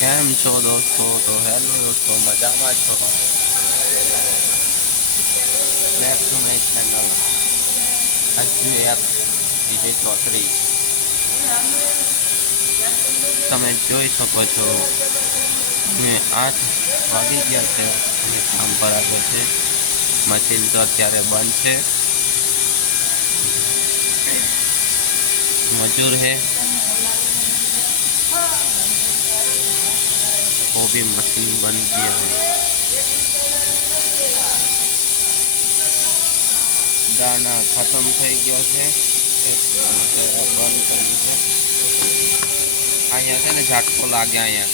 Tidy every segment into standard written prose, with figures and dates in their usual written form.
કેમ છો દોસ્તો? તો હેલો દોસ્તો, મજામાં છો? Back to my channel Ajju Vijay Chaudhary. તમે જોઈ શકો છો અમે 8 વાગી ગયા છે અને કામ પર આવ્યો છે. મશીન તો અત્યારે બંધ છે. मजूर है वो भी मशीन बन गया है. દાણા ખતમ થઈ ગયો છે બંધ કર્યું છે. અહીંયા છે ને ઝાટકો લાગે, અહીંયા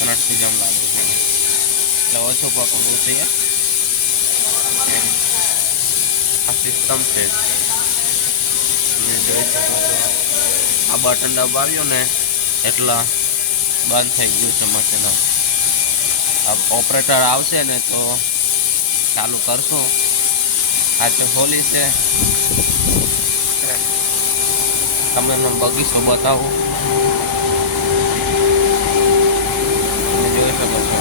કરંટથી જમ લાગે છે એટલે ઓછો પકડવું જોઈએ. આ સિસ્ટમ છે, તમે જોઈ શકો છો. આ બટન દબાવ્યું ને એટલા બંધ થઈ ગયું છે મશીન. આ ઓપરેટર આવશે ને તો ચાલુ કરશું. આજે હોલી છે, તમને બગીચો બતાવું. જોઈ શકો છો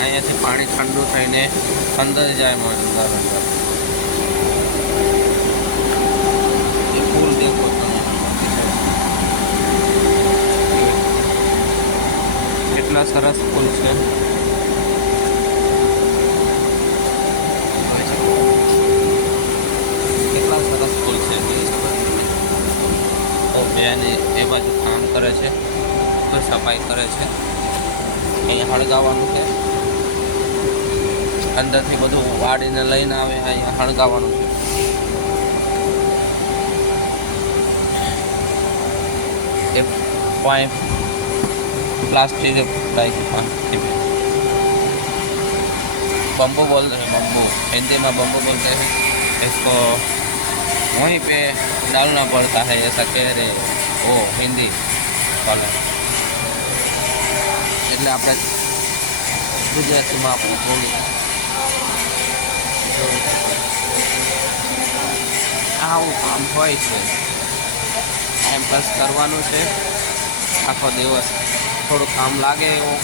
અહીંયાથી પાણી ઠંડુ થઈને અંદર જાય અંદર. એ ફૂલ દેખો તમે, કેટલા સરસ ફૂલ છે. કેટલા સરસ ફૂલ છે. બેન એ બાજુ કામ કરે છે, તો સફાઈ કરે છે. અહીંયા હળગાવવાનું છે, અંદરથી બધું વાળીને લઈને આવે, અહીંયા હળગાવવાનું છે. एक पाइप प्लास्टिक टाइप बम्बू बोलते हैं, बम्बू हिंदी में बम्बू बोलते हैं. इसको वहीं पे डालना पड़ता है, ऐसा कह रहे वो हिंदी वाला. એટલે આપણે ગુજરાતીમાં આપણે બોલી આવું કામ હોય છે. ટાઈમ પાસ કરવાનું છે આખો દિવસ. થોડું કામ લાગે એવું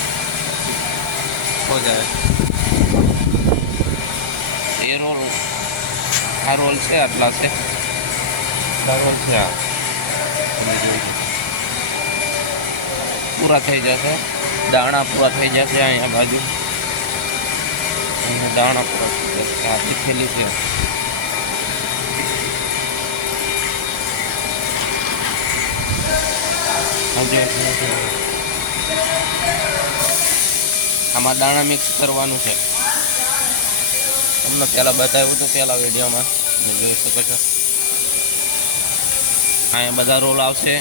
હો જાય. એ રોલ, આ રોલ છે, આટલા છે, રોલ છે. આ તમે જોઈ પૂરા થઈ જશે, દાણા પૂરા થઈ જશે. અહીંયા બાજુ અહીંયા દાણા પૂરા થઈ જશે. આખી થેલી છે. આમાં દાણા મિક્સ કરવાનું છે. તમને પહેલાં બતાવ્યું હતું, પહેલાં વિડીયોમાં તમે જોઈ શકો છો. અહીંયા બધા રોલ આવશે.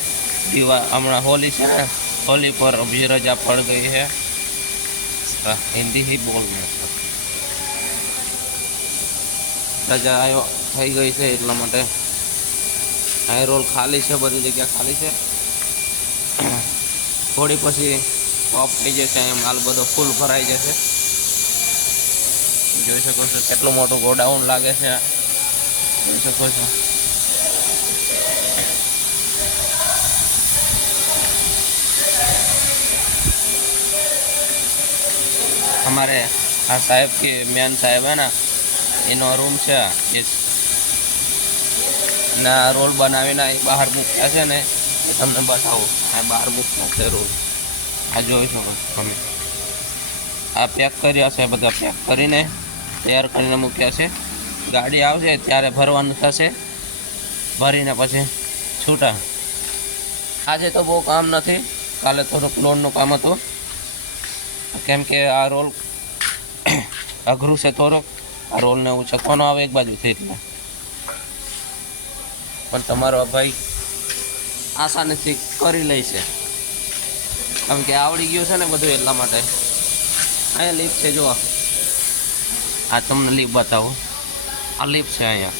હમણાં હોલી છે ને, होली पर अभी रजा पड़ गई है. हिंदी ही बोल रहे रजा आयो થઈ ગઈ છે એટલા માટે આ રોલ ખાલી છે, બધી જગ્યા ખાલી છે. થોડી પછી ઓફ થઈ જશે, માલ બધો ફૂલ ભરાઈ જશે. જોઈ શકો છો કેટલું મોટું ગોડાઉન લાગે છે. જોઈ શકો છો. हमारे हाँ साहब के म्यान साहब है ना, इनो रूम છે. ના રોલ બનાવીને બહાર મૂક્યા છે ને, એ તમને બતાવું. આ બહાર મૂક્યા છે રોલ, આ જોઈ શકો છો તમે. આ પેક કર્યા છે, બધા પેક કરીને તૈયાર કરીને મૂક્યા છે. ગાડી આવશે ત્યારે ભરવાનું થશે, ભરીને પછી છૂટા. આજે તો બહુ કામ નથી, કાલે થોડુંક લોનનું કામ હતું, કેમ કે આ રોલ અઘરું છે થોડોક. આ રોલને ઉચકવાનો આવે એક બાજુથી, એટલે પણ તમારો ભાઈ આસાનીથી કરી લે છે, કેમ કે આવડી ગયું છે ને બધું, એટલા માટે. અહીંયા લીપ છે, જો આ તમને લીપ બતાવું. આ લીપ છે અહીંયા.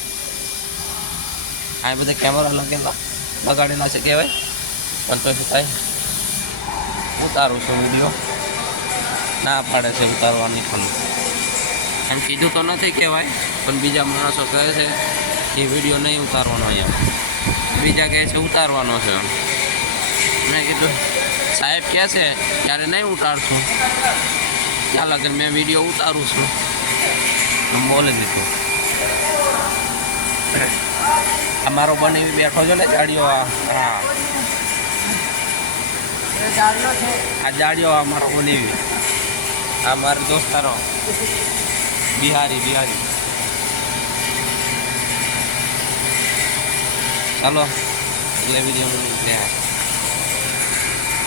આ બધા કેમેરા લગાડેલા છે કહેવાય, પણ તો શું થાય, ઉતારું છું વિડીયો. ના પાડે છે ઉતારવાની, પણ એમ કીધું તો નથી કહેવાય, પણ બીજા માણસો કહે છે એ વિડીયો નહીં ઉતારવાનો. અહીંયા બીજા કહે છે ઉતારવાનો છે. મેં કીધું સાહેબ કહે છે ત્યારે નહીં ઉતારશું, ત્યાં લગન મેં વિડીયો ઉતારું છું. બોલે દીધું અમારો બનેવી બેઠો છો ને જાડીઓ. હા આ જાડીઓ અમારો બનેવી, આ મારો દોસ્તારો બિહારી. ચાલો એટલે વિડીયો